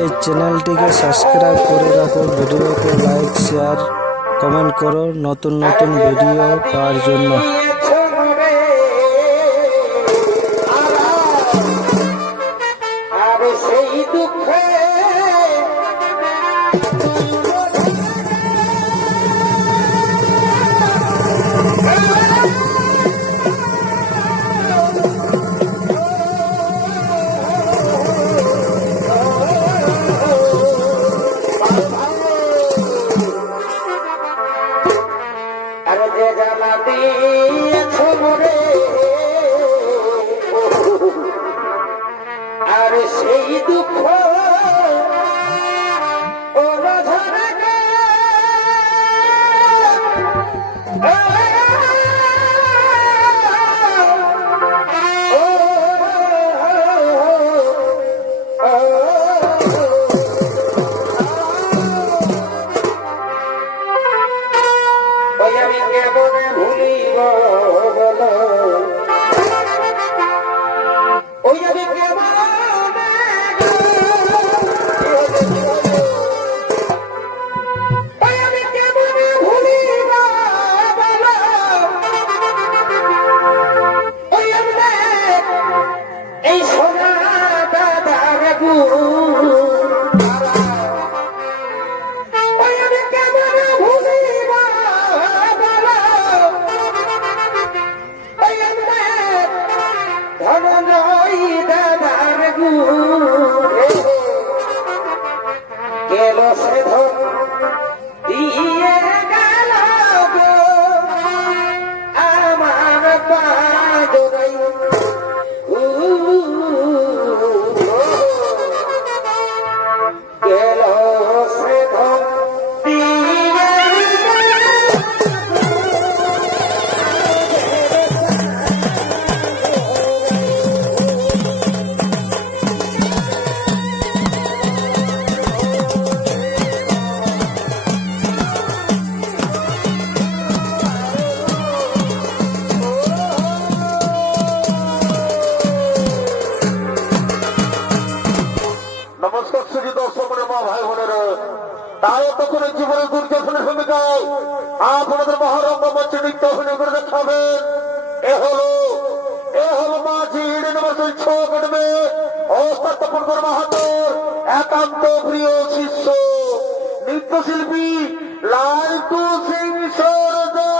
এই চ্যানেলটিকে সাবস্ক্রাইব করে রাখো, ভিডিওকে লাইক শেয়ার কমেন্ট করো নতুন নতুন ভিডিও পাওয়ার জন্য। সেই দুঃখে আরে যে জ্বালা দিয়েছ মরে, আর সেই দুঃখ আমি কেমনে ভুলিব বলো, ওই আমি কেমনে ভুলিব বলো, ওই এই সোনা দাদার গুরু গেল সে ধন দিয়ে গেল আমার পাজরাই, গেল সে ধন তাও তখন জীবনের দুর্যোগনের ভূমিকায় আপনাদের মহারম্ভ মঞ্চে নৃত্য অভিনয় করে দেখাবেন। এ হলো মাঝি ইউনিভার্সিটি ছোটবে অস্তাত্মপুর মাহাতোর একান্ত প্রিয় শিষ্য নৃত্যশিল্পী লালটু সিং সরদার।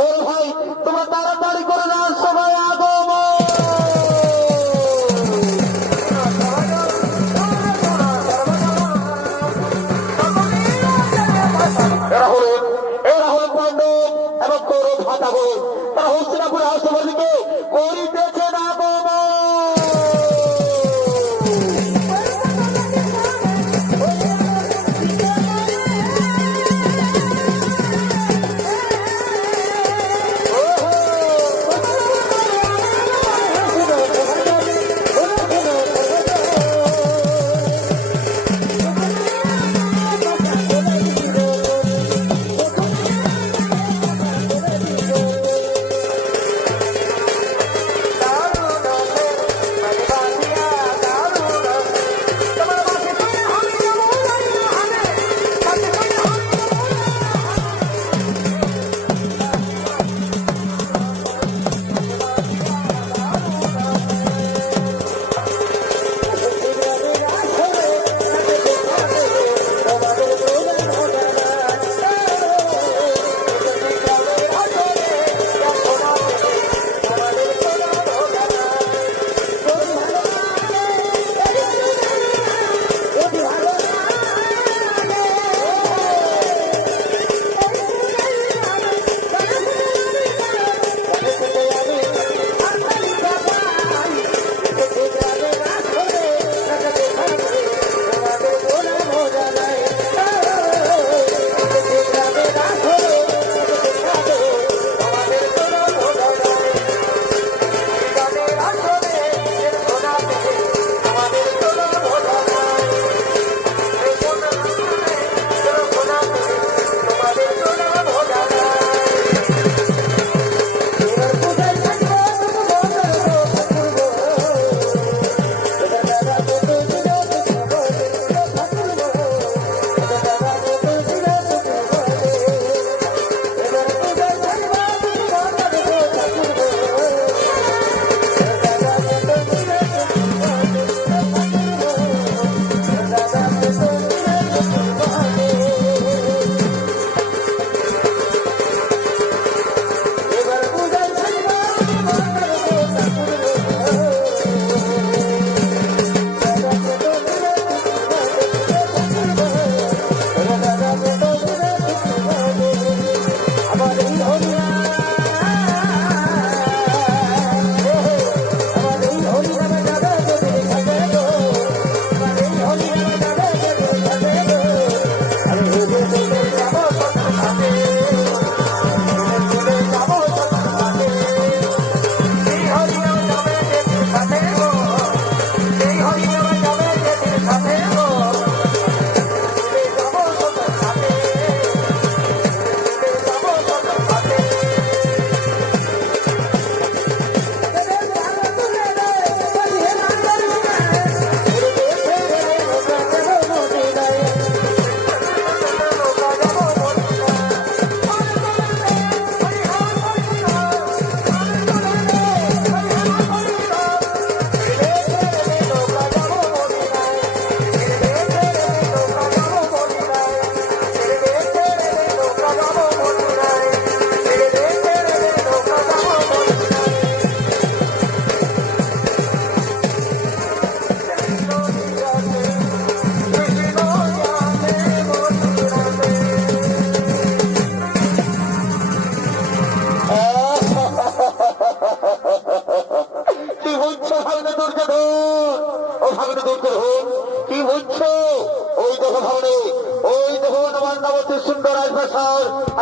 ওরে ভাই তোমরা তাড়াতাড়ি করে না সবাই আগমন। এরা হল পাণ্ডব এবং কৌরব ভাতা বই তারা হস্তিনাপুর আশ্রমদিকে করিতেছেন আগমন।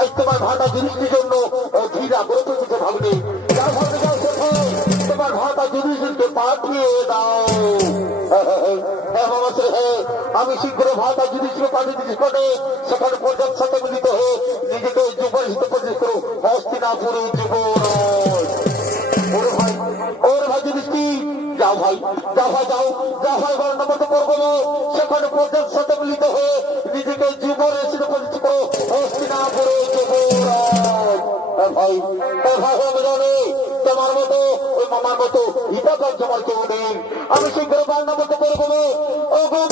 আজ তোমার ভাটা জিনিসটির জন্য ধীর আগ্রহ কিছু ভাবনি যার ভাবে যাও কোথাও তোমার ভাটা জিনিসকে পাঠিয়ে দাও। আমি শীঘ্র ভাটা জিনিসকে পাঠিয়ে দিচ্ছি করে সেখানে পর্যাপ্ত সাথে মিলিত হয়ে নিজেকে যুবর হিতে পরিচয় করো হস্তিনাপুরে যুবরাজ। ওরে ভাই জিনিসটি যাও ভাই যাও ভাই যাও যাও ভাই বর্ণমত করবো সেখানে পর্যাপ্ত সাথে মিলিত হয়ে নিজেকে যুবর হিতে পরিচয় করো হস্তিনাপুরে যুবরাজ। ভাই ভাই আমি জানি তোমার মতো ওই মামার মতো হিতাকার তোমার কেউ নেই। আমি শীঘ্র বর্ণমত করবো ও গো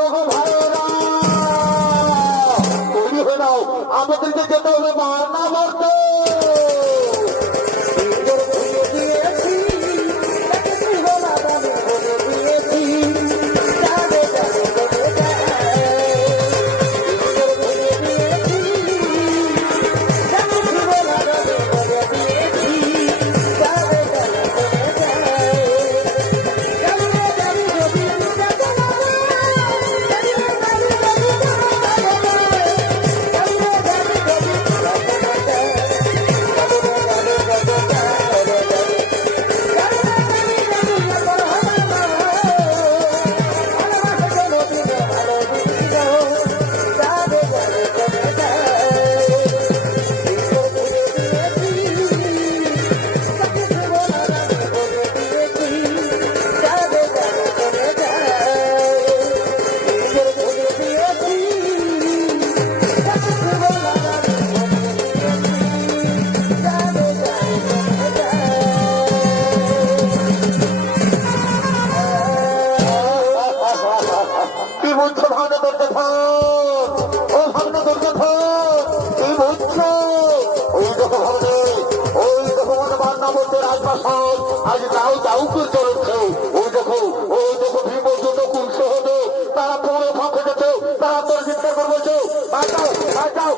ও গো ভাইরা তৈরি হয়ে দাও, আমাদেরকে যেতে হবে মারনা মারতে। কি বলছো ভাগনা ধরতে থাক, ও ভাগনা ধরতে থাক, কি বলছো? ওই দেখো ভাগনে, ওই দেখো মানে মান্না বলতে রাজপ্রাসাদ আজ যাও যাও করে চলছে। ওই দেখো ভীম পর্যন্ত কুলসে হতো, তারা পরে ফাঁকে গেছে, তারা তোর চিন্তা করে বলছো বাঁচাও বাঁচাও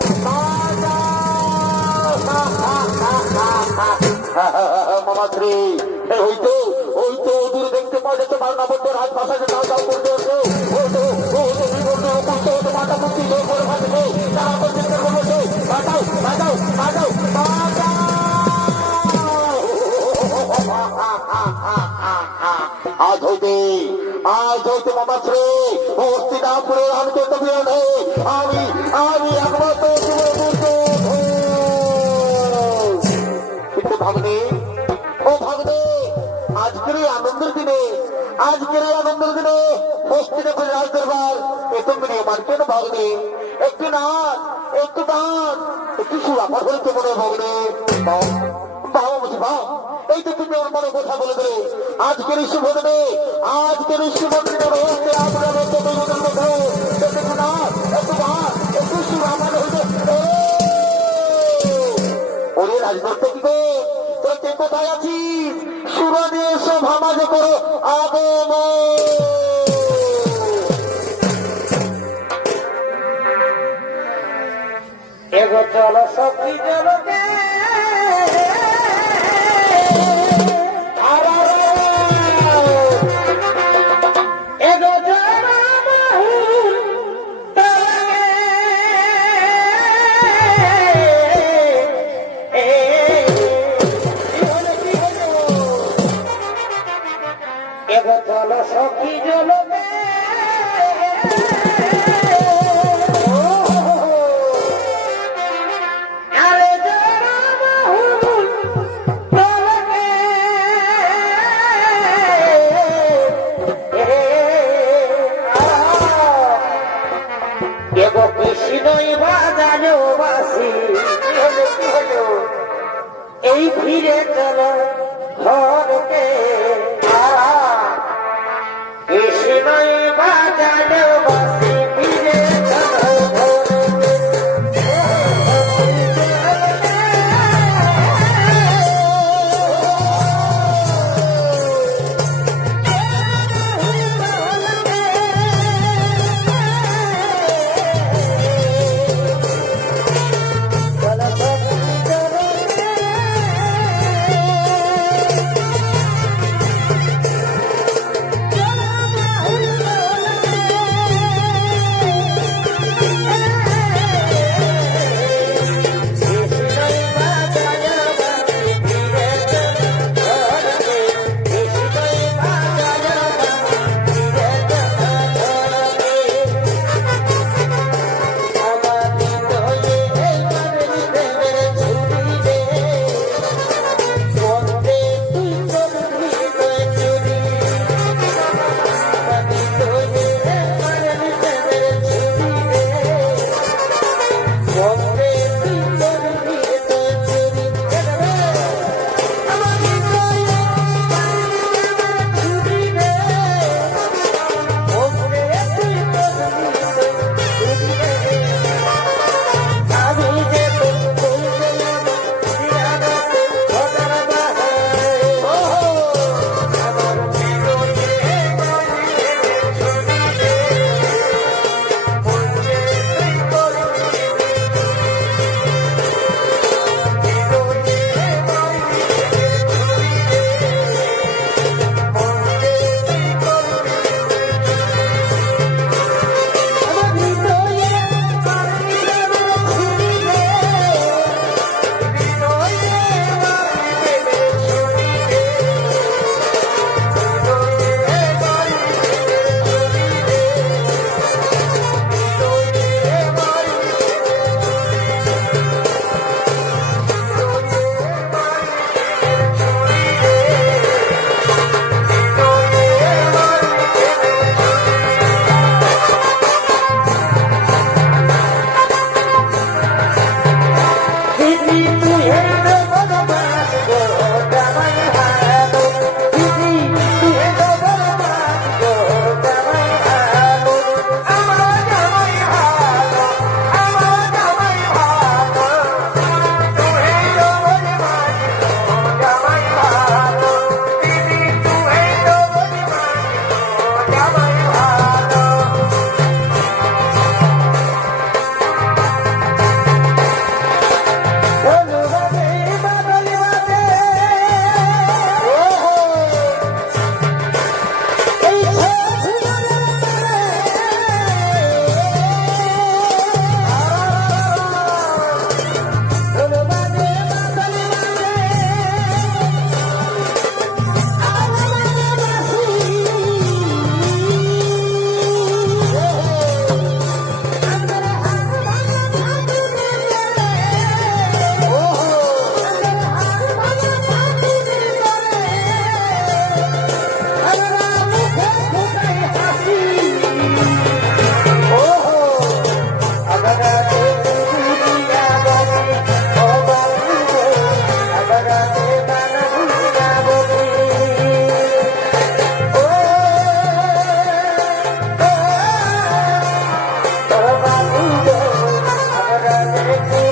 মামাশ্রী। ওই তো দূরে দেখতে পাওয়া যাচ্ছে মান্না বলতে রাজপ্রাসাদে যাও যাও করতে হচ্ছে। আজ হইতে মামাশ্রী হস্তিনাপুরের আনন্দ বিরোধে আমি একমাত্র কিন্তু ভাগ্নে, ও ভাগ্নে, আজকের এই আনন্দের দিনে হস্তিনাপুরের রাজদরবার এত মিনিয়মান কেন ভাগ্নে? একটু নাচ, একটু গান, একটু সুরাপার হলে তো মনে ভাগ্নে। বাবা বলছি বা এই তো তুমি আমার মনে কথা বলে দিলে। আজকের এই শুভ দিনে, আজকের এই শুভ দিনে হচ্ছে আমরা একটু নাচ, একটু গান, একটু সুরাপার হইতে। ওরে রাজদত্ত কি গো, তোর কে কোথায় আছিস? সুরা নিয়ে এসো, ভামাজে করো আগমন। এগো চলো সখী জলকে এগো চলো বাহুর এগো চলো সখী জলকে এই ফিরে চলো ঘরকে এসে নয় বাজানো বাসি ফিরে চলো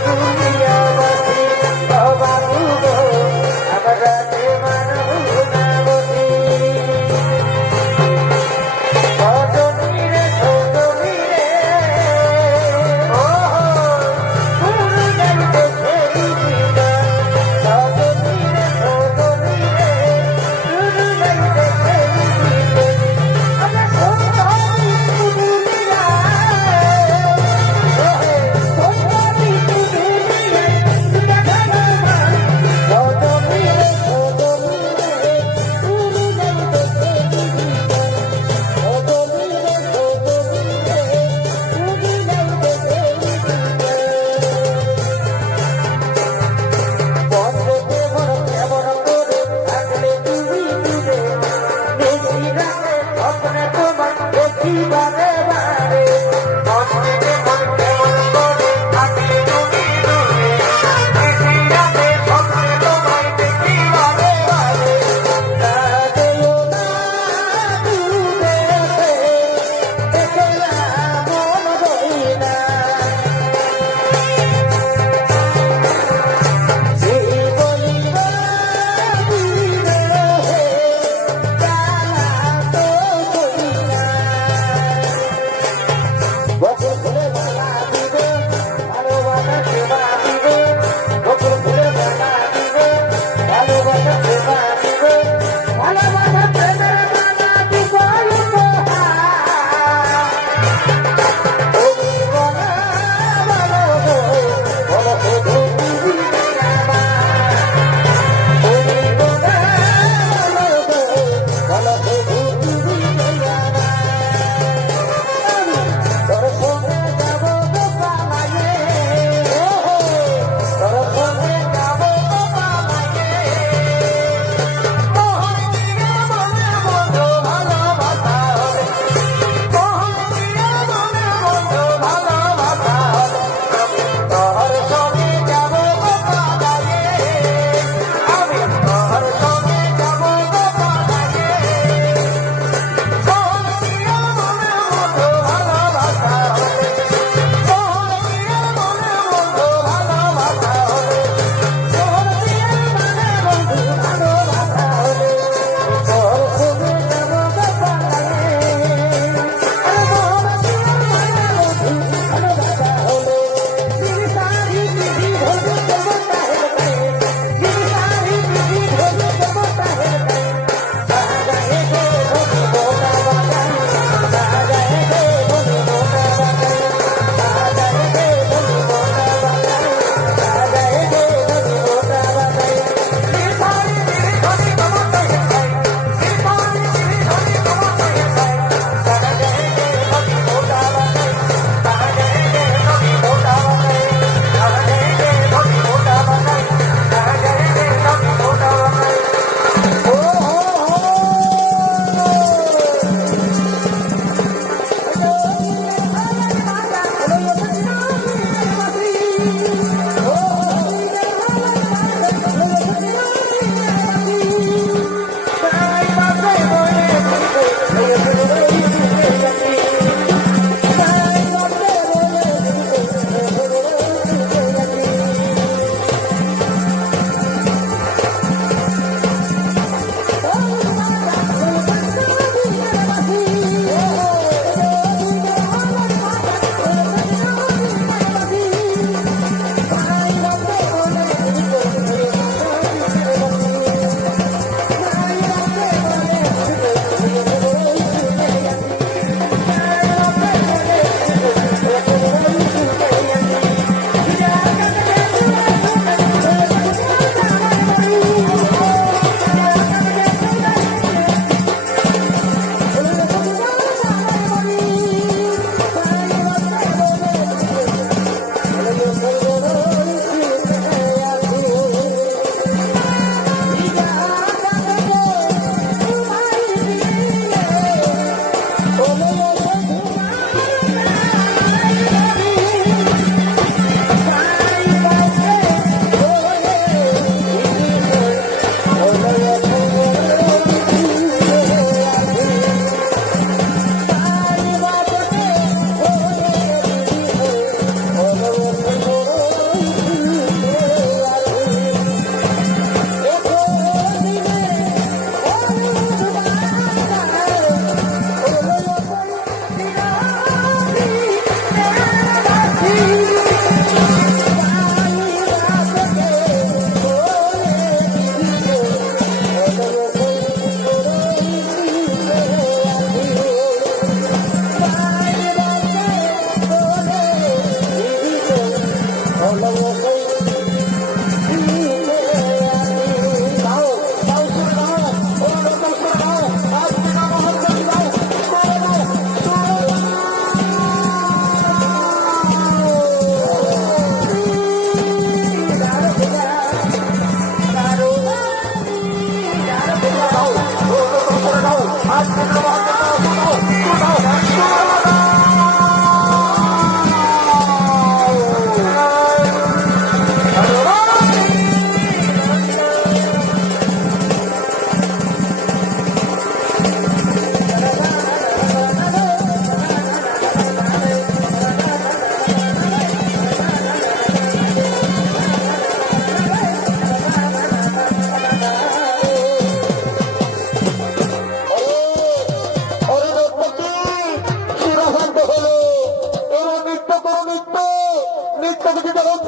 পুরুলিয়াবাসী ও বাবু গো আমরা যে মানব না বসি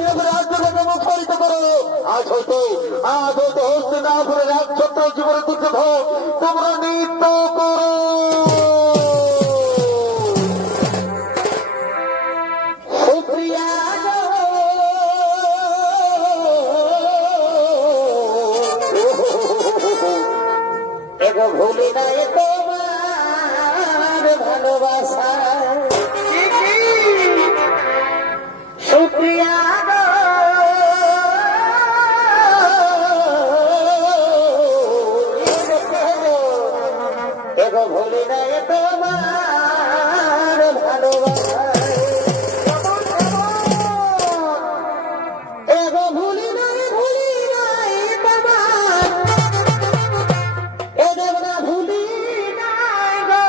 হস্তিনাপুরের রাজ্যটাকে মুখরিত করো। আজ হইতে হস্তিনাপুরের এক ছোট্ট জীবনের দুঃখ তোমরা নৃত্য করো। সুপ্রিয়া এগো ভুলি নাই তোমার ভালোবাসা সুপ্রিয়া এগো ভুলি নাই তোমার ভালোবাসা এগো ভুলি নাই তোমার এ দেব না ভুলি নাই গো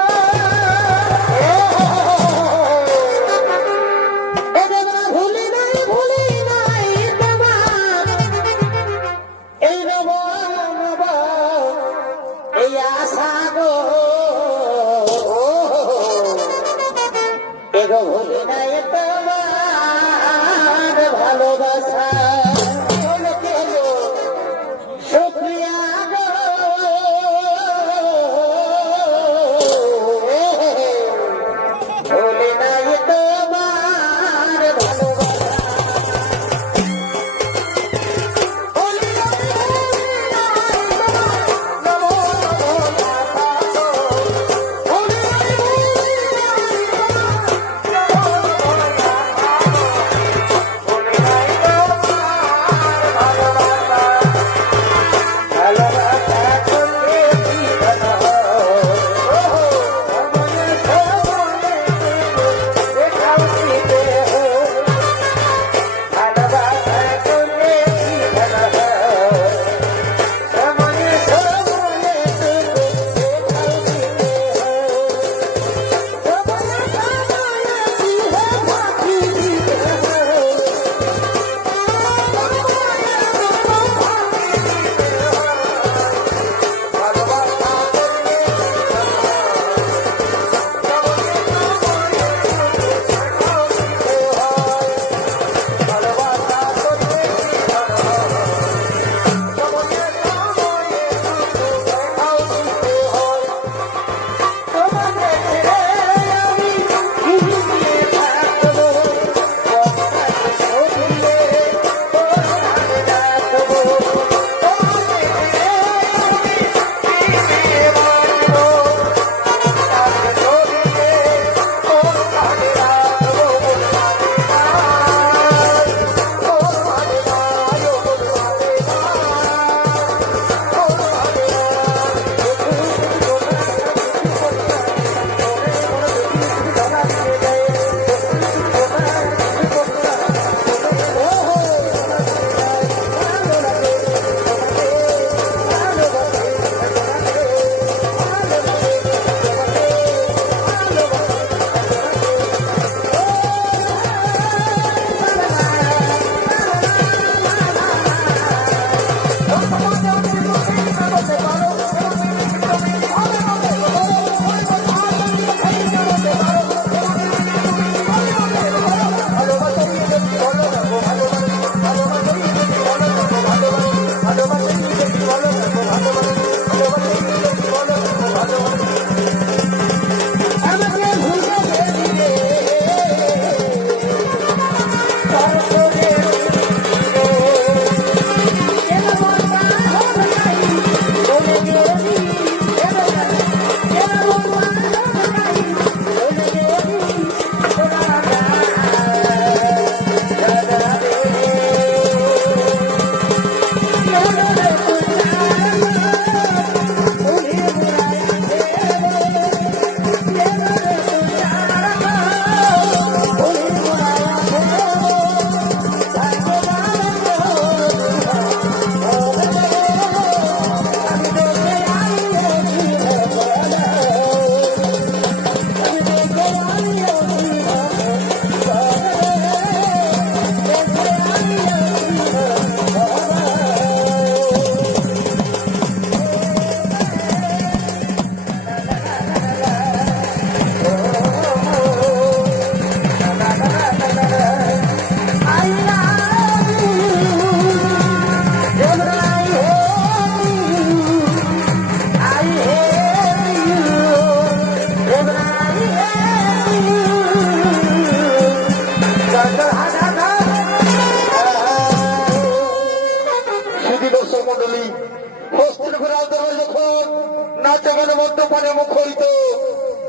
মুখরিত।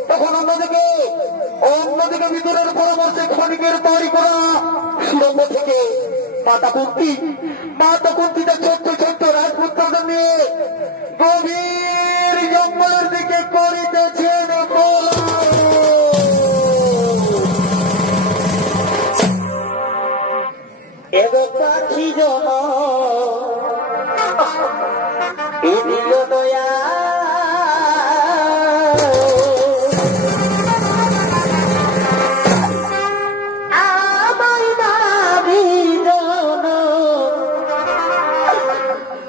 তখন অন্যদিকে বিদুরের পরামর্শে ক্ষণিকের তৈরি করা সুরঙ্গ থেকে মাতা কুন্তি তার ছোট্ট ছোট্ট রাজপুত্রদের নিয়ে গভীর জঙ্গলের দিকে করিতেছেন পলায়ন। এগো পাখি জন এ দিল দয়া আমায় নাবি জন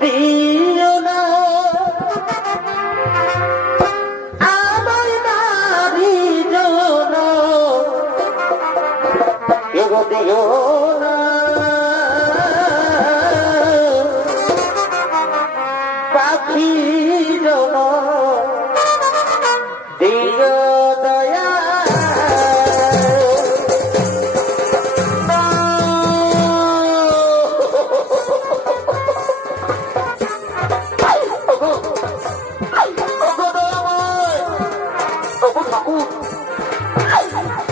দিও না আমায় নাবি জন এগো দিও না পাখি জন দিও দয়া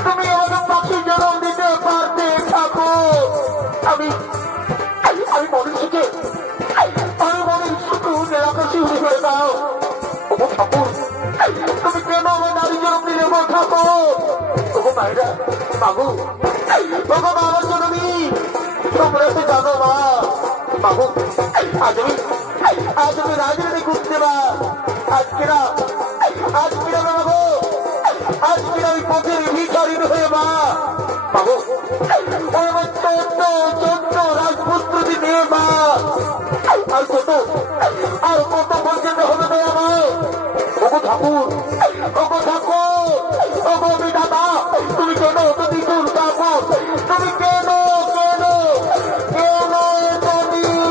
তুমি আমাকে পাখি জন্ম দিতে পারতে ঠাকুর। আমি মনের সুখে আকাশে উড়ে ফেলে দাও। ওগো ঠাকুর, তুমি কেন আমার নারী জন্ম দিলে গো ঠাকুর? ওগো মায়েরা, বাবু, ওগো বাবার জন্মী, তোমরা তো জানো মা। বাবু, আজ আমি রাজনীতি করতে মা। আজকে না বাবু, আজকে আমি পথের ভিখারি হয়ে মা। বাবু, ওই আমার চোদ্দ রাজপুত্রটি নিয়ে মা। আর কত পর্যন্ত হবে তো আমার? ওগো ঠাকুর, ওগো বিধাতা, তুমি কেন এত দ্বিগুণ ঠাকুর? তুমি কেন এত দ্বিগুণ?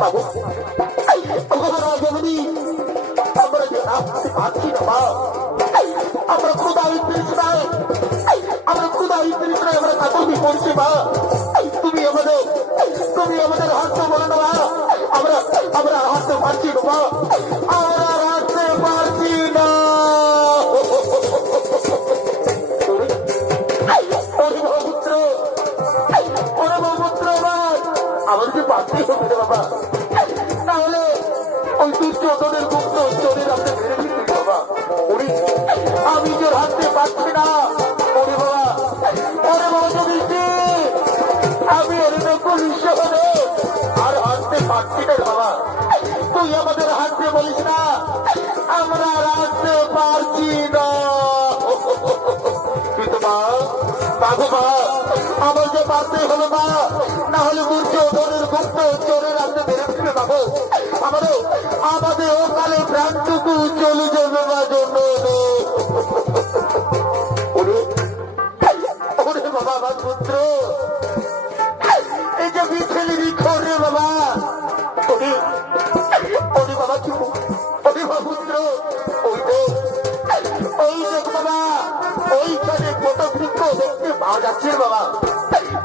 বাবু, আমরা যে আসতে পারছি না মা। আমরা ক্ষুধায় তৃষ্ণায় আমরা কাতরবি করছি মা। তুমি আমাদের হাসতে বলে না মা। আমরা হাসতে পারছি না মা। আমরা হাসতে পারছি না। আমাদেরকে বাঁচতেই হবে রে বাবা, তাহলে ওই দুর্যোধনের গুপ্ত চোরের আপনি মেরে দিচ্ছি বাবা। আমি যে হাঁটতে পারছি না ওরে বাবা, যদি আমি ওর নকুল শহরে আর হাঁটতে পারছি না বাবা। তুই আমাদের হাঁটতে বলিস না, আমরা হাঁটতে পারছি না। কিন্তু মা, বাবু মা, আমার যে বাঁচতে হলো মা, না হলে দুর্যোধনের গুপ্ত চোরের আপনি মেরে দিবে বাবু। আমাদের ওকালে প্রাণটুকু চলে যাবে বা জন্য। ওরে বাবা, আমার পুত্র এই যে বিছেলি বিখর রে বাবা। ওরে বাবা, কি ওরে বাবা পুত্র, ওই দেখ বাবা, ওইখানে কত বৃক্ষ দেখতে পাওয়া যাচ্ছে বাবা।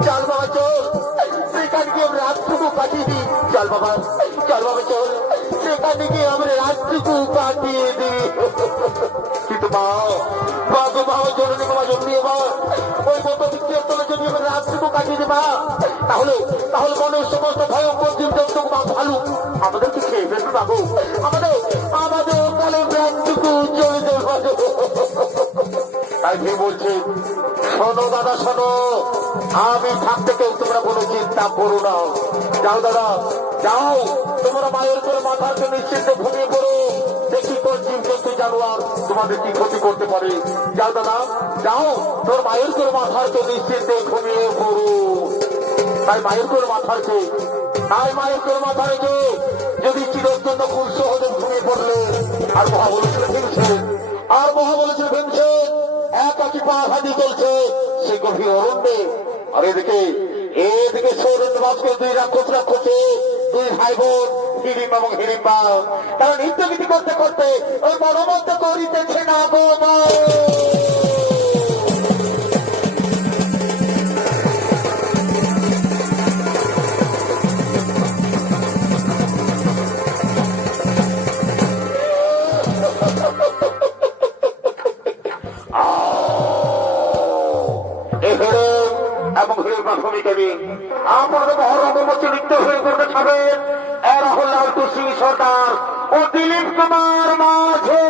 চল বাবা চল, সেখানে গিয়ে আমরা রাতটুকু কাটিয়ে দিই। চল বাবা চল, সেখানে গিয়ে আমরা রাতটুকু কাটিয়ে দিই। কিন্তু মা, বাবু বাবা জননী বাবা জন্মিয়ে মা, ওই মতো বৃক্ষের তলে যদি আমরা রাতটুকু কাটিয়ে দিই মা, তাহলে মনের সমস্ত ভয়ঙ্কর জীবজন্তু বা ভালু আমাদেরকে খেয়ে বাবু আমাদের আমাদের কালে প্রাণটুকু চলে যাবে। তাই কি বলছি, শোনো দাদা শোনো, আমি থাকতে কেউ তোমরা কোনো চিন্তা করো না। যাও দাদা যাও, তোমরা মায়ের করে মাথাকে নিশ্চিন্তে ঘুমিয়ে পড়ো। দেখি তোর জীবজন্তু জানোয়ার তোমাদের কি ক্ষতি করতে পারে। যাও দাদা যাও, তোর মায়ের করে মাথাকে নিশ্চিন্তে ঘুমিয়ে পড়ো। তাই মায়ের করে মাথা রেখে, তাই মায়ের করে মাথা রেখে যদি চিরোর জন্য খুব সহজে ঘুমিয়ে পড়লে। আর মহা বলেছিল ভীমসেন, আর মহা বলেছিল ভীমসেন একাকি পা হাঁটি চলছে সেই গভীর অরণ্যে। আর এদিকে সৌরেন্দ্রবাসকে দুই রাক্ষসে দুই ভাই বোন হিড়িম্বা এবং হিড়িম্বা তারা নৃত্যগীতি করতে করতে ওই মনোমত করিতেছে না গো মা। এবং হিড়িম্বা ভূমিকাবি আপনাদের মহরমে লিপ্ত হয়ে করতে থাকবেন। এরা হল তুলসী সরকার ও দিলীপ কুমার মাঝে।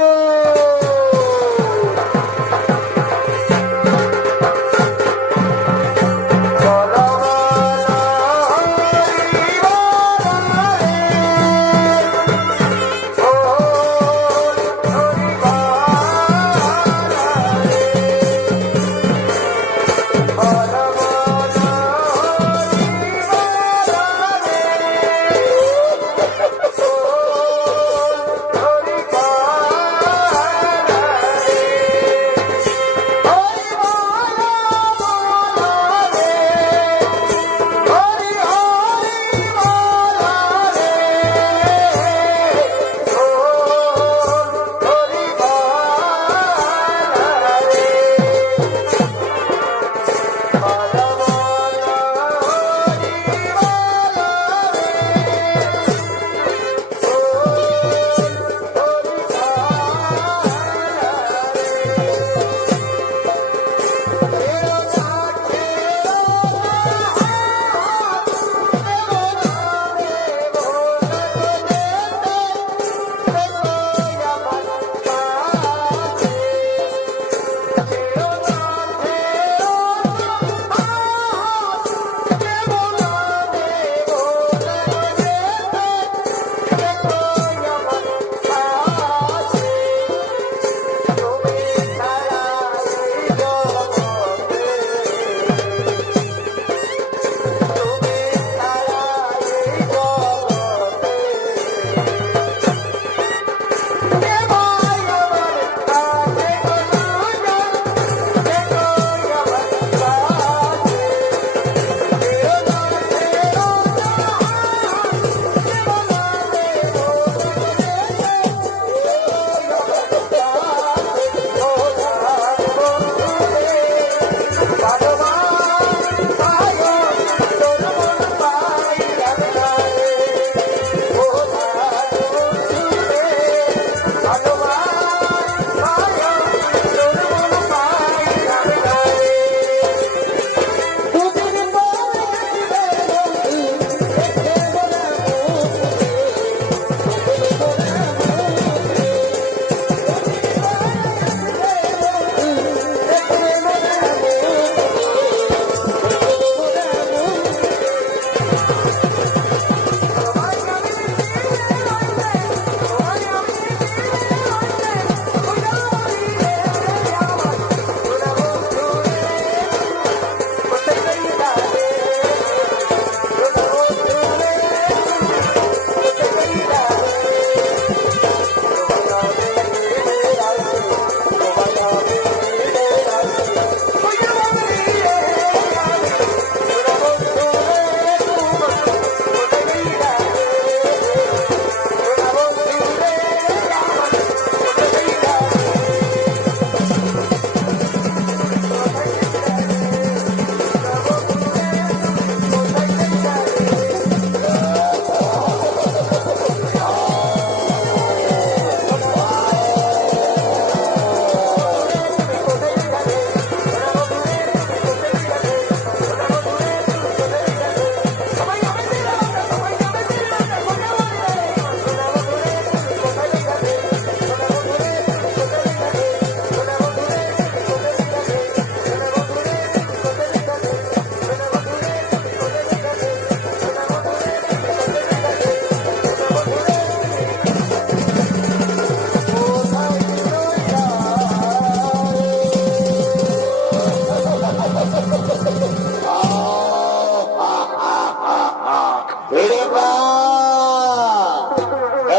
হিড়িম্বা,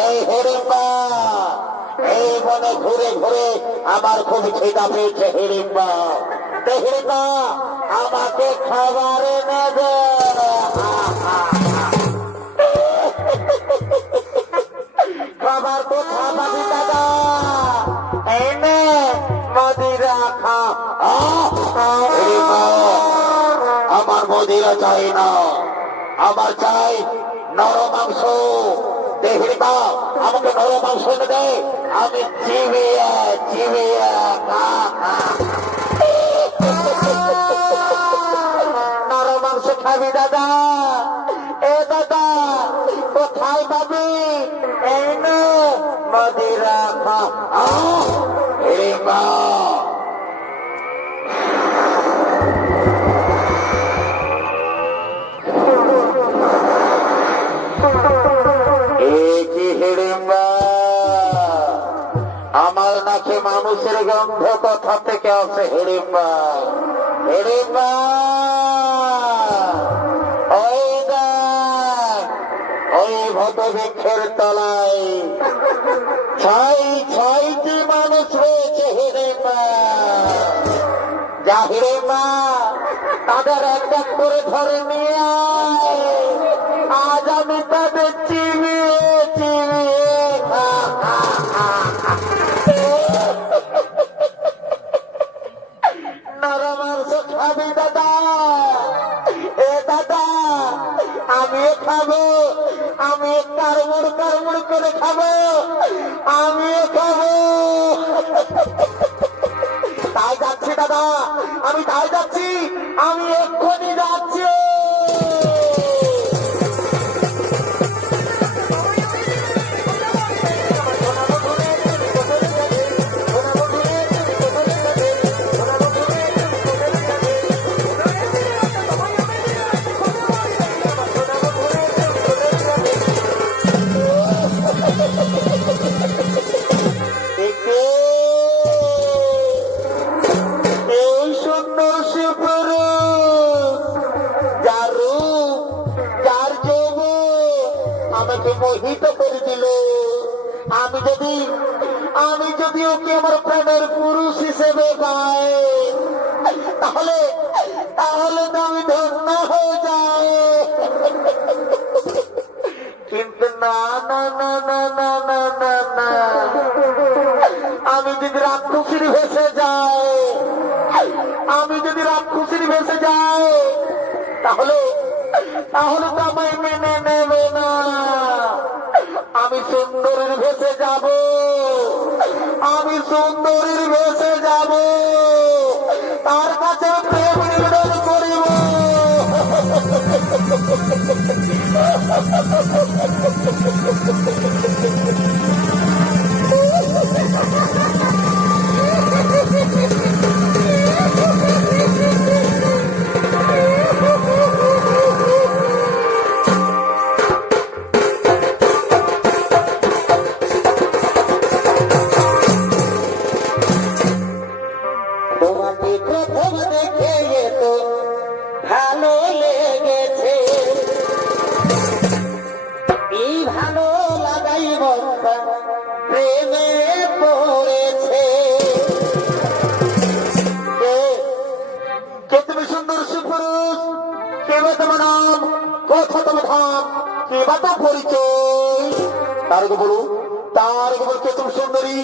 এই হিড়িম্বা, এই মনে ঘুরে ঘুরে আমার খুব খিদা পেয়েছে হিড়িম্বা। হিড়িম্বা আমাকে খাবার এনে দে। খাবার কোথা পাবি দাদা? এনে মদিরা খা। হিড়িম্বা, আমার মদিরা চাই না, আমার চাই নরম মাংস। হিড়িম্বা আমাকে নরম মাংস এনে দে, আমি চিবিয়ে চিবিয়ে খা। নরম মাংস খাবি দাদা? এ দাদা কোথায় পাবি? এই নে মদিরা খা। হিড়িম্বা হিড়িম্বা, আমার নাকি মানুষের গন্ধ কোথা থেকে আছে? হিড়িম্বা, হিড়িম্বা ওই দেখ, ওই বটবৃক্ষের তলায় ছয়টি মানুষ রয়েছে। হিড়িম্বা যা, হিড়িম্বা তাদের এক এক করে ধরে নিয়ে আয়। আজ আমি তাদের চিবিয়ে চিবিয়ে নরম মাংস খাবি দাদা? এ দাদা আমিও খাবো, আমি কারমুড় কারমুড় করে খাবো, আমিও খাবো। তাই যাচ্ছি দাদা, আমি তাই যাচ্ছি, আমি এক্ষুনি যাচ্ছি। আমাকে মোহিত করে দিল। আমি যদি ওকে আমার প্রেমের পুরুষ হিসেবে পাই, তাহলে তাহলে তো আমি ধন্য হয়ে যাই। কিন্তু না না না না না না না না, আমি যদি রাক্ষসীর ভেসে যাই, আমি যদি রাক্ষসীর ভেসে যাই, তাহলে তাহলে তো আমায় মেনে নেবে না। আমি সুন্দরীর ভেসে যাব, আমি সুন্দরীর ভেসে যাব, তার কাছে প্রেম নিবেদন করিব। তোমাকে প্রথম দেখে তো ভালো লেগেছে, এই ভালো লাগাই মনটা প্রেমে পড়েছে। কে তুমি সুন্দর সুপুরুষ? কে বা তোমার নাম? কোথা তোমার ধাম? কে বা তো পরিচয়? তার বলো, তার খবর। কে তুমি সুন্দরী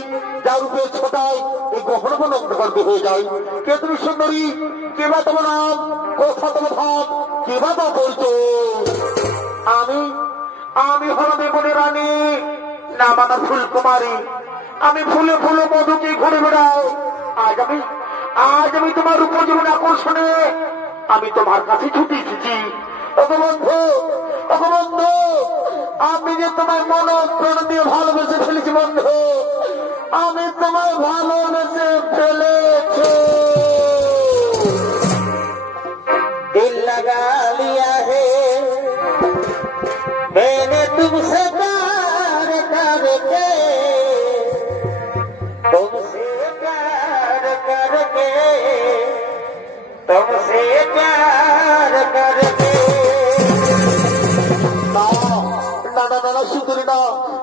যার রূপে ছোটায় এই গহন নগ্নকর্মী হয়ে যায়? কে তুমি সুন্দরী? কে বা তোমার নাম? কোথা তোমার ধাম? কে বা তো পরিচয়? আমি আমি হলাম মনে রানী, নাম আমার ফুলকুমারী। আমি ফুলে ফুলে মধুকে ঘুরে বেড়াই। আজ আমি তোমার উপজীবন আকর্ষণে আমি তোমার কাছে ছুটে এসেছি। ওগো বন্ধু, ওগো বন্ধু, আমি যে তোমার মন প্রাণ দিয়ে ভালোবেসে ফেলেছি বন্ধু, আমি তোমায় ভালোবেসে ফেলেছি। दिल लगा लिया है मैंने तुमसे प्यार करके, तुमसे प्यार करके तो तुमसे प्यार करके না না না না না সুন্দরী না,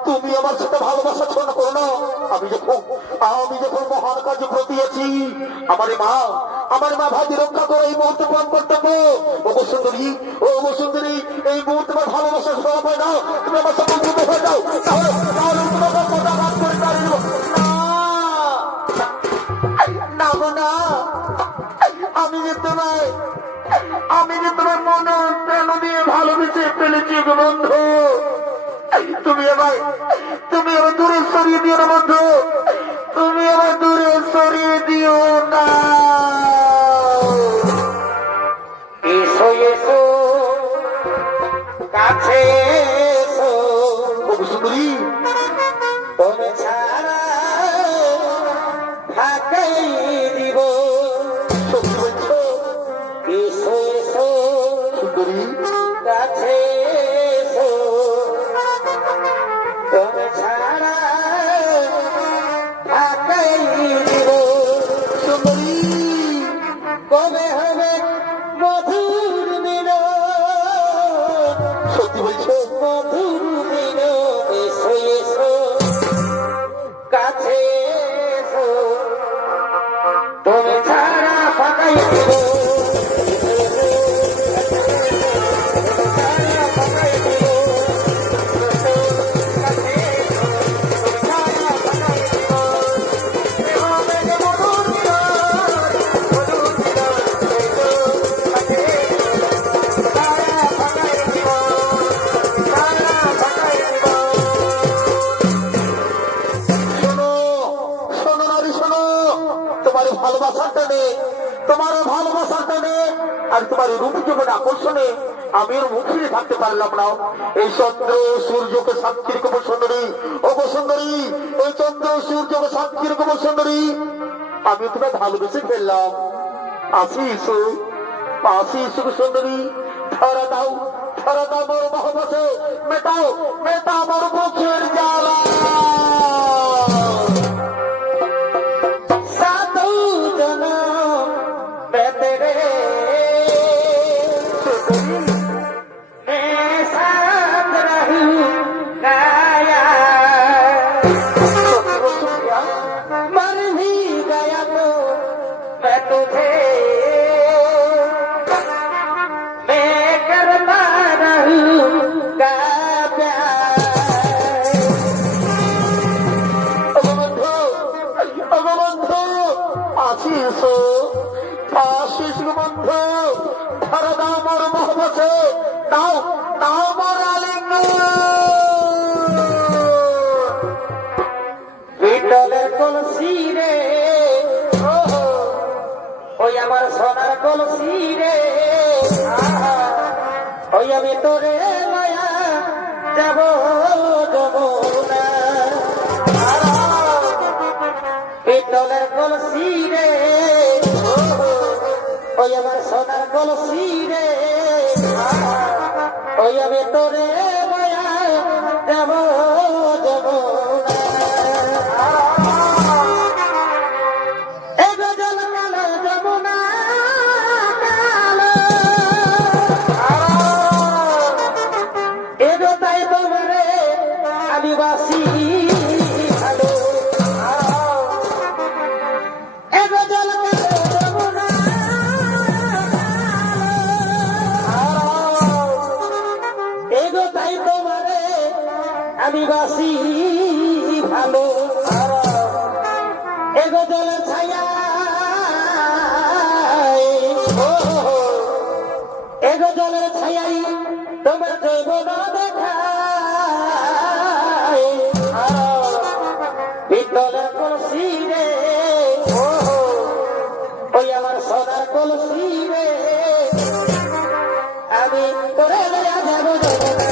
তুমি আমার সাথে ভালোবাসা ছোট করো না। আমি যখন মহান কাজে প্রতিয়েছি, আমার মা ভাজি রক্ষা করে এই মুহূর্তে পান কর্তব্য। ওগো সুন্দরী, ও গো সুন্দরী, এই মুহূর্তে আমার ভালোবাসা সব হয় না, তুমি আমার সাথে যুদ্ধ হয়ে যাও, তাহলে তাহলে তোমার কথা বাদ করে দাঁড়িয়ে দেবো। না গো না, আমি যে তোমার মনে প্রাণ দিয়ে ভালোবেসে ফেলেছি গো বন্ধু। তুমি আমার দূরে সরিয়ে দিও না বন্ধু, তুমি আমার দূরে সরিয়ে দিও না। এসো এসো কাছে এসো ওগো সুন্দরী, তুমি ছাড়া থাকাই দিব সত্যি বলছো এসো এসো সুন্দরী? কাছে এসো তুমি ছাড়া থাকাই দিব সুন্দরী, কবে হবে মধুর মিলন সত্যি বলছো? মধুর মিলন এসো এসো কাছে এসো তুমি ছাড়া ফাঁকাই দিব শোনো শোনো নারী শোনো, তোমার ভালোবাসার টানে আর তোমার রূপ জীবন আকর্ষণে আমি ওর মুখ ফিরে থাকতে পারলাম না। এই চন্দ্র সূর্যকে সাক্ষী রেখে সুন্দরী, ও সুন্দরী, এই চন্দ্র সূর্যকে সাক্ষী রেখে সুন্দরী, আমি তোমাকে ভালোবেসে ফেললাম। আসি ইসু সুন্দরী, ধরা দাও বড় মহবতে, মেটাও বড় মুখের জ্বালা। साधु जनम मैं तेरे मैं साथ रहूंगा मर भी गया तो मैं तुझे मैं करता रहूंगा प्यार বন্ধু আসিস বন্ধু, ধরা দাও মোর মহবতে, দাও মোর আলিঙ্গন। বিটলের কলসি রে ওই আমার সোনার কলসি রে ওই আমি তোরে মায়া যাব যমুনা বিটলের কলসি রে ওই আমার সোনার কলসি রে ওই আমি তোরে মায়া যাব যমুনা এগো জল কালো যমুনা কালো এগো তাই তোমারে আদিবাসী ভালো এগো জল কালো যমুনা এগো তাই তোমারে আদিবাসী ভালো এগো জলের ছায়া এগো জলের ছায়াই তোমার যৌবন দেখায় পিতলের কলসি রে ওই আমার সোনার কলসি রে আমি করে লইয়া যাব যমুনা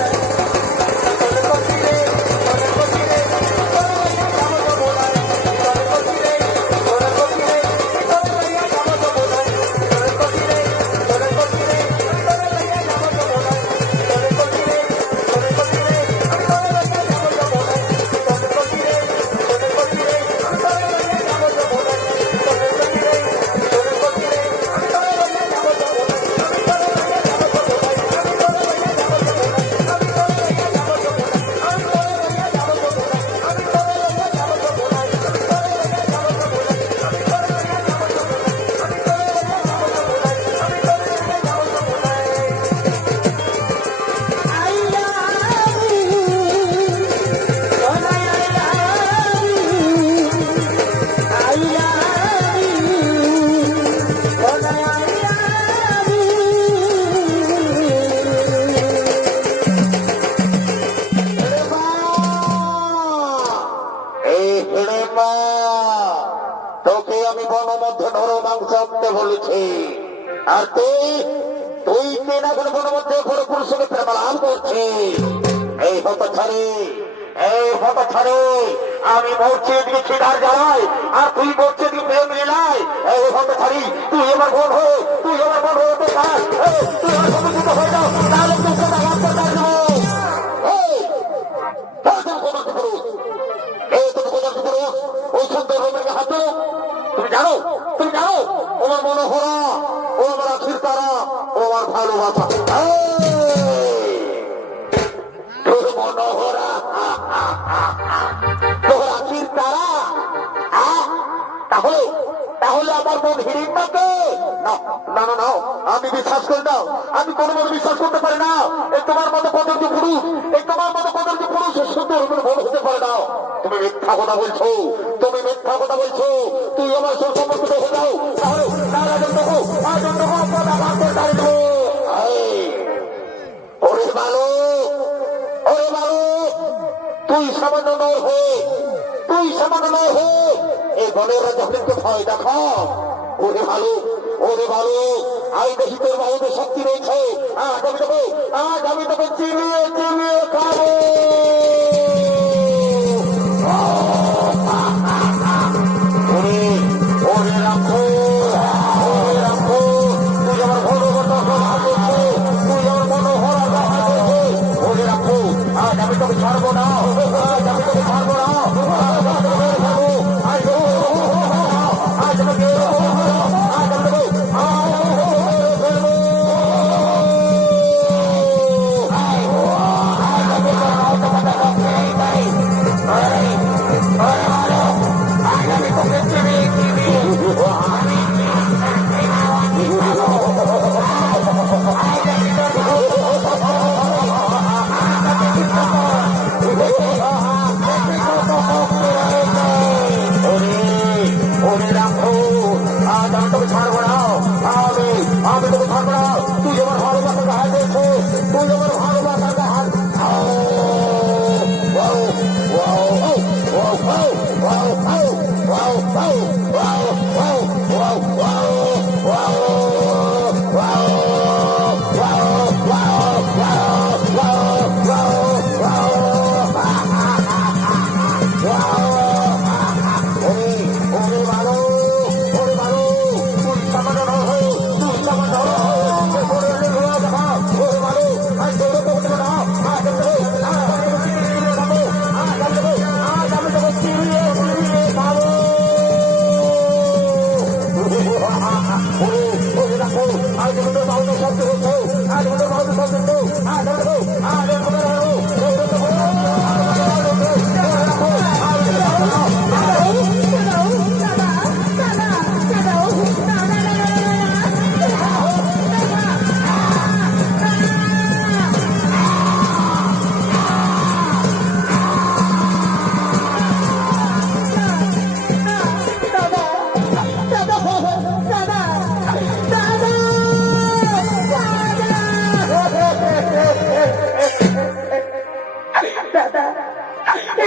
আর তুই তুই কেনা করে মধ্যে বড় পুরুষকে প্রেম লাভ করছিস। এই হতো ছাড়ে, এই হতো ছাড়ে, আমি মরছি এদিকে খিদার জ্বালায় আর তুই মরছি এদিকে প্রেম লীলায়। এই হতো ছাড়ি, তুই আমার বোন হো, তুই আমার বোন হতে চাস, তুই আমার সমুচিত হয়ে যাও, তাহলে তুই সেটা লাভ করতে পারবো। ওই সুন্দর রোমের হাত ধরো। তুমি জানো, তুমি জানো আমার মনোহরা, ও আমার আখির তারা, ও আমার ভালোবাসা। তোর মনোহরা, তোর আখির তারা, তাহলে তাহলে আমার মন হিড়িম্বাকে না না না না, আমি বিশ্বাস করি না, আমি কোনো মনে বিশ্বাস করতে পারি না। এই তোমার মতো কদর্য পুরুষ, এই তোমার মতো কদর্য পুরুষ সুন্দর মন হতে পারে না। তুমি মিথ্যা কথা বলছো, তুমি মিথ্যা কথা বলছো। তুই আমার সমস্ত হয়ে যাও, তাহলে ওরে ভালো, ওরে ভালো, তুই সামান্য নয় হয়ে, তুই সামান্য নয় হয়ে এই বনের যখন কোথায় দেখা। ওরে ভালো, ওরে ভালো, আই দেখি তোর বাহুদের শক্তি রয়েছে। আজ আমি তোকে চিনিয়ে চিনিয়ে খাবো। ওরে ওরে রাখো, ওরে রাখো, তুই আমার ভগবত হাতে, তুই আমার মনোহরা হাতে। ওরে রাখো, আজ আমি তোকে ছাড়বো না, আজ আমি তোকে ছাড়বো না।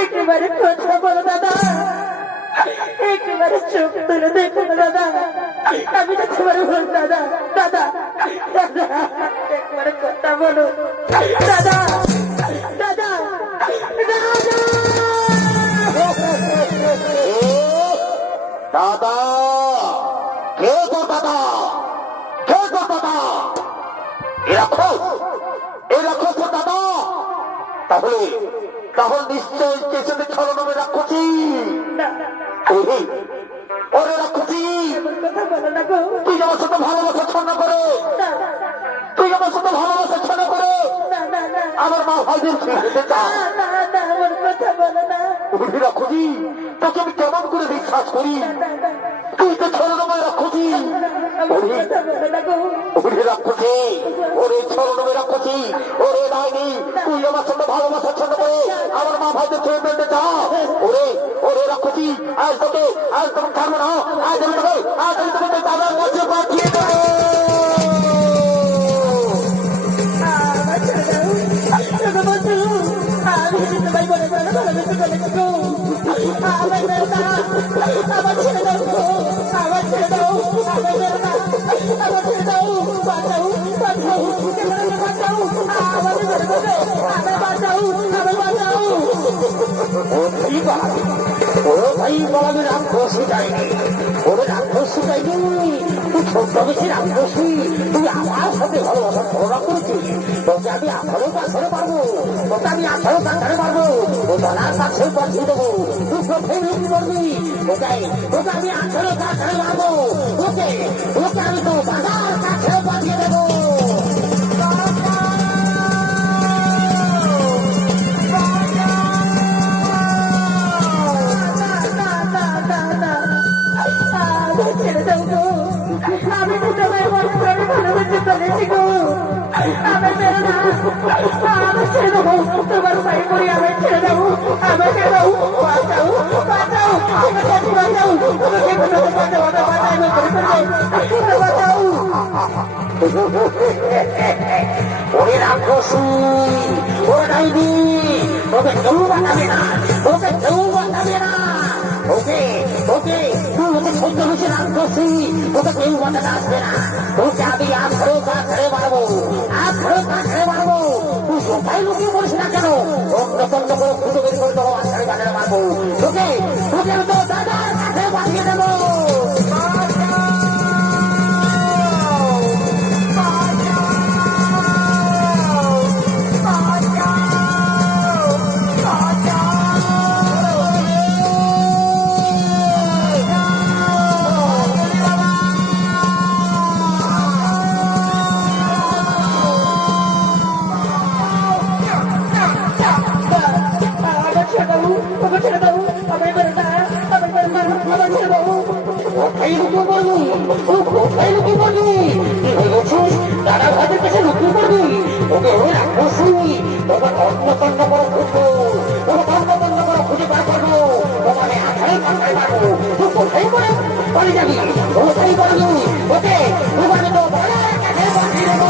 একেবারে কথা বলো দাদা, একেবারে চোখ তুলে দেখো না দাদা, আমি তো তোমার ভুল দাদা। দাদা দাদা একবারে কথা বলো দাদা, দাদা দাদা, কে তোর দাদা, কে তোর দাদা? এ রাখো, এ রাখো তোর দাদা। তাহলে তাহলে নিশ্চয় স্টেশনে ছলনমে রাখছি। ওরে রাখছি, কথা বলো না গো। তুই আমার সাথে ভালোবাসা ছন্ন করে, তুই আমার সাথে ভালোবাসা ছন্ন করে আমার মা ভাইদের ছেড়ে কথা বলো না। ওরে রাখছি, তোকে আমি কেমন করে বিশ্বাস করি? তুই তো ছলনমে রাখছি। ওরে রাখছি, ওরে ছলনমে রাখছি, ওরে ডাইনি, তুই আমার সাথে ভালোবাসা ছন্ন করে আমার মা ভাইদের ছেড়ে ফেলতে চা। ওরে ওরে রাখছি, আজ তোকে ছাড়বো না, আজ আমি তোকে দাদার কাছে পাঠিয়ে দেবো। আমার ছেড়ে দাও, ভাই বলাবে রাক্ষসী যায়নি, ওরে রাক্ষসী যায়নি, তুই ছোট্ট বেশি রাক্ষসী, তুই আমার সাথে ভালোবাসা ঝগড়া করেছিস, তোকে আমি 18 কাছারে পারবো, তোকে আমি 18 কাছারে পারবো, ও দলার কাছে পাঠিয়ে দেবো, তুই কোথায় বিক্রি করবি, ওকে আমি 18 কাছারে মারবো, ওকে আমি তো বাজার কাছে পাঠিয়ে দেবো। আমি তো তোমার মনে করে ভালোবেসে ফেলেছি গো, আমার ছেড়ে না, আমি ছেড়ে দেবো, তোমার পায়ে পড়ি আমি ছেড়ে দেবো, আমাকে দাও, বাঁচাও বাঁচাও, তোমাকে বাঁচাও, তোমাকে বাঁচাও, বাঁচাও। ওরে রাক্ষসী, ওরে ডাইনি, তোকে কেউ বাঁচাবে না, তোকে কেউ বাঁচাবে না, ওকে তুই ওকে সহ্য বেশি রাক্ষসী, তোকে কেউ বাঁচাতে আসবে না, তোকে আমি 18 কাছারে মারবো, 18 কাছারে মারবো, তুই কোথায় লুকিয়ে পড়িস না কেন, অন্য করে খুঁজে বের করে দেবো, আছাড়ে বাজারে মারবো, তোকে আমি তো দাদার কাছে পাঠিয়ে দেবো। কোথায় লুকিয়ে পড়বি, কোথায় লুকিয়ে পড়বি, কি হয়েছিস, দাদা ভাইদের কাছে লুকিয়ে পড়বি, ওকে ওই রাক্ষসী, তোকে তন্ন করে খুঁজবো, তোকে তন্ন করে খুঁজে বার করবো, তোমাকে 18 কাছারে মারবো, তুই কোথায় করে পালিয়ে যাবি, কোথায় করবি, ওকে তোমাকে তো বাজার কাছে পাঠিয়ে দেবো।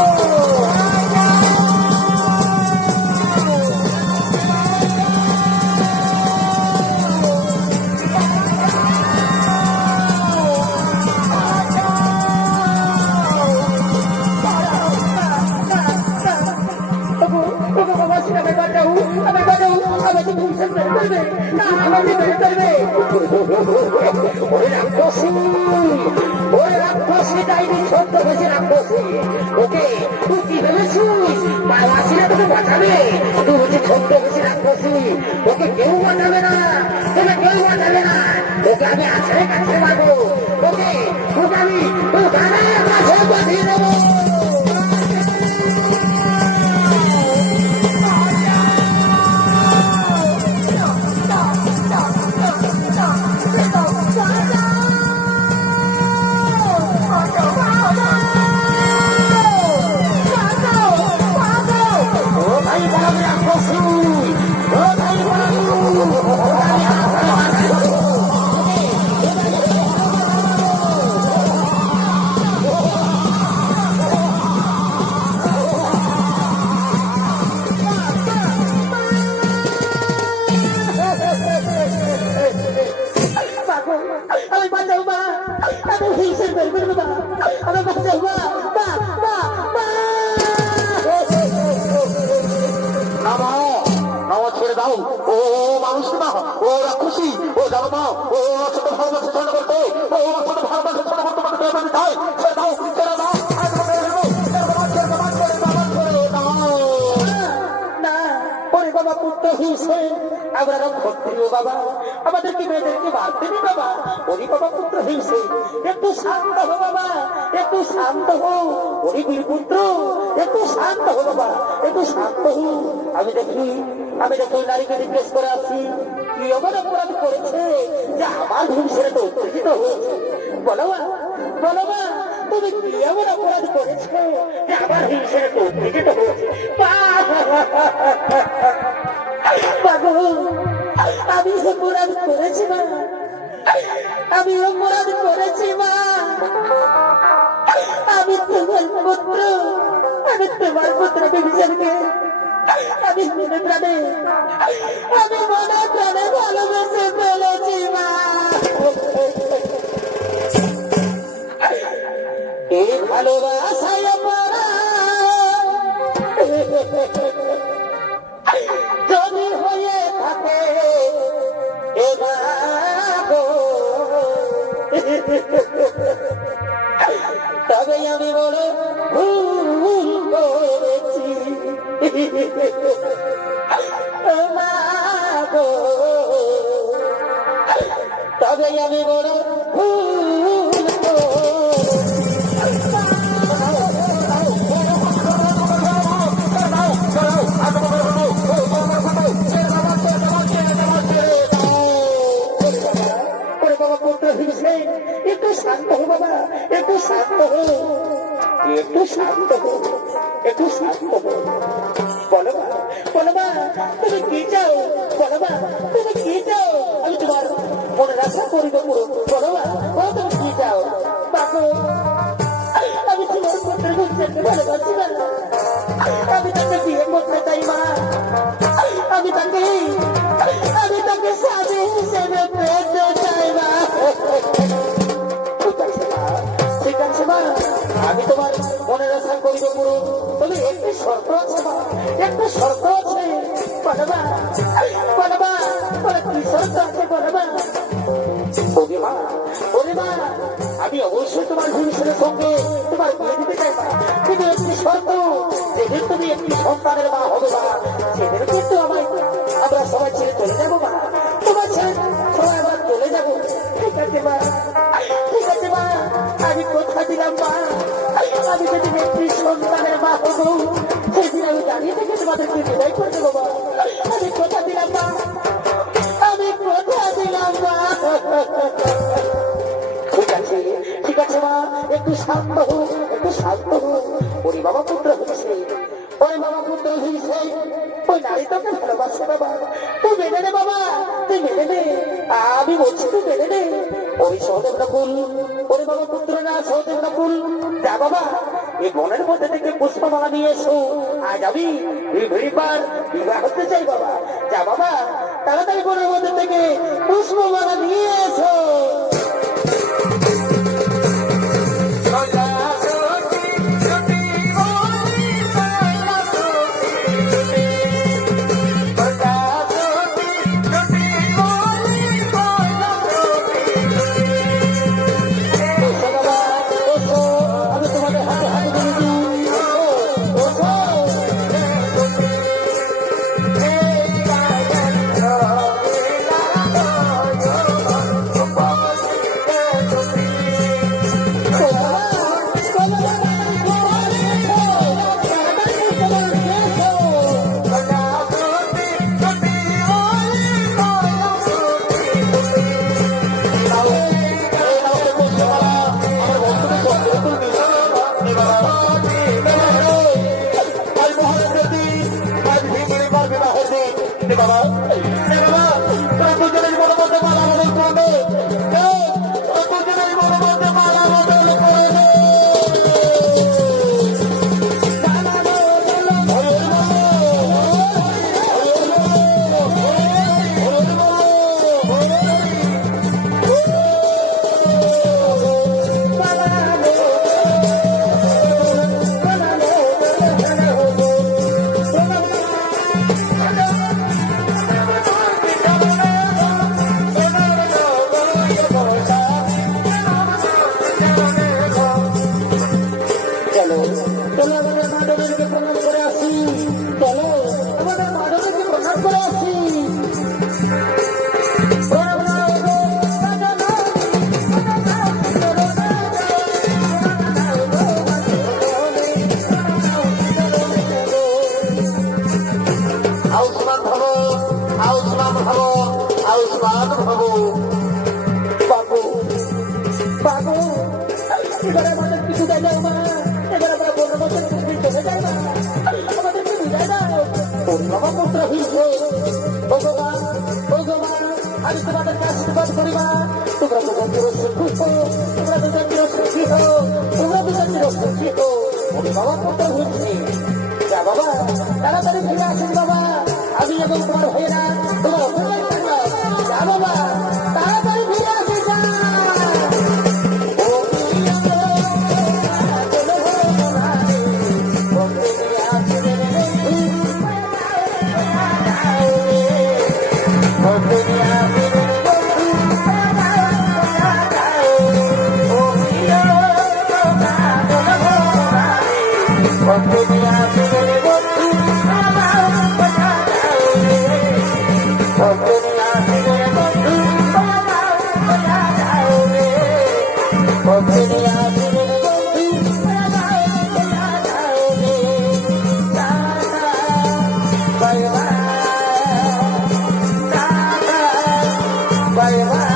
ওরে রাক্ষসী ডাইনি, ছোট্ট বেশি রাক্ষসী, ওকে তুই কি ভেবেছিস মাসিরা তোকে বাঁচাবে, তুই হচ্ছে ছোট্ট বেশি রাক্ষসী, ওকে কেউ বাঁচাবে না, তোকে কেউ বাঁচাবে না, ওকে আমি আছাড়ে কাছে মারবো, ওকে আমি তোর দাদার কাছে পাঠিয়ে দেবো। ছেড়ে দাও, ও মানুষ না, ও রাক্ষসী, ও জানো না, ও ছোট ভালোবাসে ছেড়ে করতে, ও ছোট ভালোবাসে ছেড়ে করতে পারতে চাই, ছেড়ে দাও, ছেড়ে দাও, বাবা পুত্র হিংসেন, আমরা ক্ষত্রিয় বাবা, আমাদেরকে মেয়েদেরকে মারতে নি বাবা, ওরি বাবা পুত্র হিংসেন, একটু শান্ত হো বাবা, একটু শান্ত হো, ওরি বীরপুত্র, একটু শান্ত হো বাবা, একটু শান্ত হো। আমি দেখি নারীকে জিজ্ঞেস করে আসছি, কি এমন অপরাধ করেছে যে আমার হিংসেরা তো উত্তেজিত হয়েছে, বলো মা, তুমি কি এমন অপরাধ করেছে যে আমার হিংসেরা তো উত্তেজিত হয়েছে। আমি অপরাধ করেছি মা, আমি অপরাধ করেছি মা, আমি তোমার পুত্র বিভীষণকে আমি মনে প্রাণে ভালোবেসে ফেলেছি মা। এই ভালোবাসায় ও মা গো, তবে আমি বড় ভুল করেছি। ওরে বাবা পুত্র হিসেবে একটু শান্ত হো বাবা, একটু শান্ত হো, একটু শান্ত হো, একটু শান্ত হো। বলো মা, বলো মা, তুমি কি চাও? বলো মা, তুমি কি চাও? আমি তোমার মনে রাখা করিব পুরো। বলো মা, বলো তুমি কি চাও? বাবু, আমি তোমার পুত্রের হিসেবে ভালোবাসি না, আমি তাকে বিয়ে করতে চাই মা, আমি তাকে স্বামী হিসেবে পেতে চাই মা। ঠিক আছে মা, ঠিক আছে মা, আমি তোমার মনে রাখা করিব পুরো। তবে একটি শর্ত আছে মা, একটি শর্ত আছে। বলো মা, বলো মা, বলো কি শর্ত আছে? বলো মা। ওরে মা, ওরে মা, আমি অবশ্যই তোমার ভবিষ্যতের সঙ্গে তোমার বিয়ে দিতে চাই মা, কিন্তু একটি শর্ত, যেদিন তুমি একটি সন্তানের মা হবে মা, সেদিন কিন্তু আমরা সবাই ছেড়ে চলে যাবো মা, তোমার ছেড়ে সবাই আমরা চলে যাবো। ঠিক আছে মা, ঠিক আছে মা, আমি কথা দিলাম মা, আমি যদি একটি সন্তানের মা হবো সেদিন আমি দাঁড়িয়ে থেকে তোমাদেরকে বিদায় করে দেবো মা। আমি কথা দিলাম মা, আমি কথা দিলাম মা। ঠিক আছে, ঠিক আছে মা, একটু শান্ত হো, একটু শান্ত হো। ওরে বাবা পুত্র হয়েছে, ওরে বাবা পুত্র হয়েছে, ওই নারী তোকে ভালোবাসে বাবা, তুই মেনে নে বাবা, তুই মেনে নে, আমি বলছি তুই মেনে নে। ওই সহদেব নকুল, ওরে বাবা পুত্র না সহদেব নকুল, যা বাবা এই বনের মধ্যে থেকে পুষ্পমালা নিয়ে এসো, আজ আমি ভিড়িপার বিবাহ করতে চাই বাবা। যা বাবা তাড়াতাড়ি বনের মধ্যে থেকে পুষ্পমালা নিয়ে এসো। এবারে আমাদের কিছু দেয় না মা, এবার আমরা 15 বছর চলে যাই না, আমাদেরকে বিদায় দাও। বাবা পুত্র হিসেবে ভগবান, ভগবান আমি তোমাদেরকে আশীর্বাদ করি মা, তোমরা দুজন চিরসুখী হো, তোমরা দুজন চিরসুখী হো, তোমরা দুজন চিরসুখী হো। বাবা পুত্র হিসেবে যা বাবা তাড়াতাড়ি ফিরে আসুন বাবা, আমি এবং তোমার হয়ে না তোমার অপেক্ষায় থাকলাম। যা বাবা তাড়াতাড়ি ফিরে আসে যা। বন্ধু এবার